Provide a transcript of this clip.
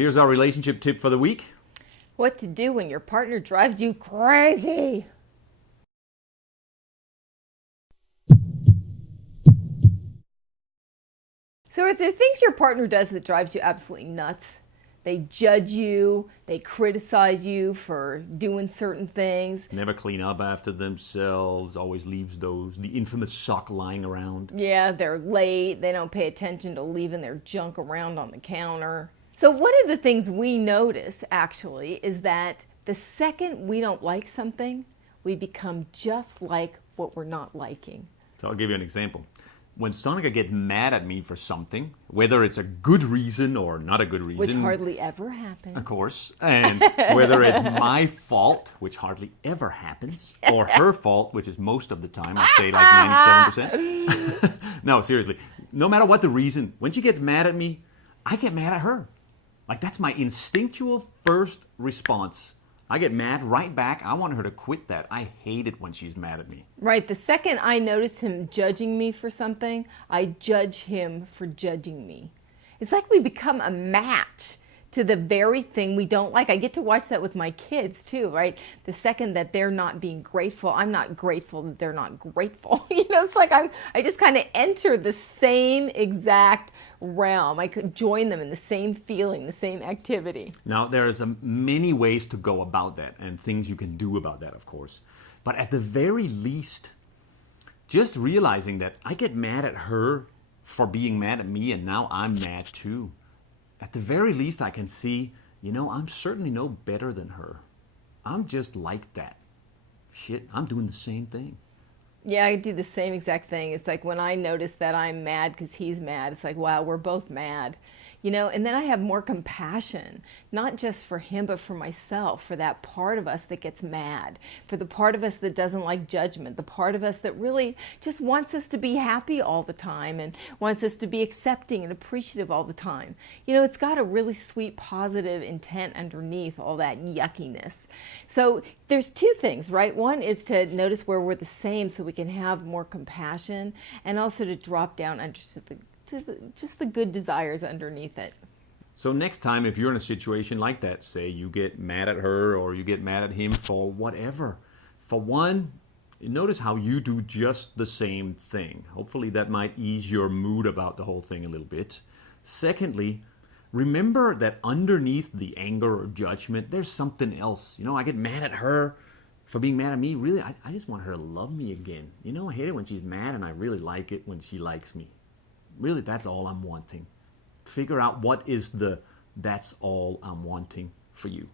Here's our relationship tip for the week. What to do when your partner drives you crazy. So are there things your partner does that drives you absolutely nuts? They judge you, they criticize you for doing certain things. Never clean up after themselves, always leaves the infamous sock lying around. Yeah, they're late, they don't pay attention to leaving their junk around on the counter. So one of the things we notice, actually, is that the second we don't like something, we become just like what we're not liking. So I'll give you an example. When Sonika gets mad at me for something, whether it's a good reason or not a good reason, Which hardly ever happens. of course, and whether it's my fault, which hardly ever happens, or her fault, which is most of the time, I'd say like 97%. No, seriously, no matter what the reason, when she gets mad at me, I get mad at her. Like, that's my instinctual first response. I get mad right back. I want her to quit that. I hate it when she's mad at me. Right. The second I notice him judging me for something, I judge him for judging me. It's like we become a match to the very thing we don't like. I get to watch that with my kids too, right? The second that they're not being grateful, I'm not grateful that they're not grateful. It's like I just kind of enter the same exact realm. I could join them in the same feeling, the same activity. Now, there's many ways to go about that and things you can do about that, of course. But at the very least, just realizing that I get mad at her for being mad at me and now I'm mad too. At the very least, I can see, I'm certainly no better than her. I'm just like that. Shit, I'm doing the same thing. Yeah, I do the same exact thing. It's like when I notice that I'm mad because he's mad, it's like, wow, we're both mad. And then I have more compassion, not just for him, but for myself, for that part of us that gets mad, for the part of us that doesn't like judgment, the part of us that really just wants us to be happy all the time and wants us to be accepting and appreciative all the time. It's got a really sweet, positive intent underneath all that yuckiness. So there's two things, right? One is to notice where we're the same so we can have more compassion, and also to drop down under just the good desires underneath it. So next time, if you're in a situation like that, say you get mad at her or you get mad at him for whatever, for one, notice how you do just the same thing. Hopefully that might ease your mood about the whole thing a little bit. Secondly, remember that underneath the anger or judgment, there's something else. I get mad at her for being mad at me. Really, I just want her to love me again. I hate it when she's mad, and I really like it when she likes me. Really, that's all I'm wanting. Figure out what is that's all I'm wanting for you.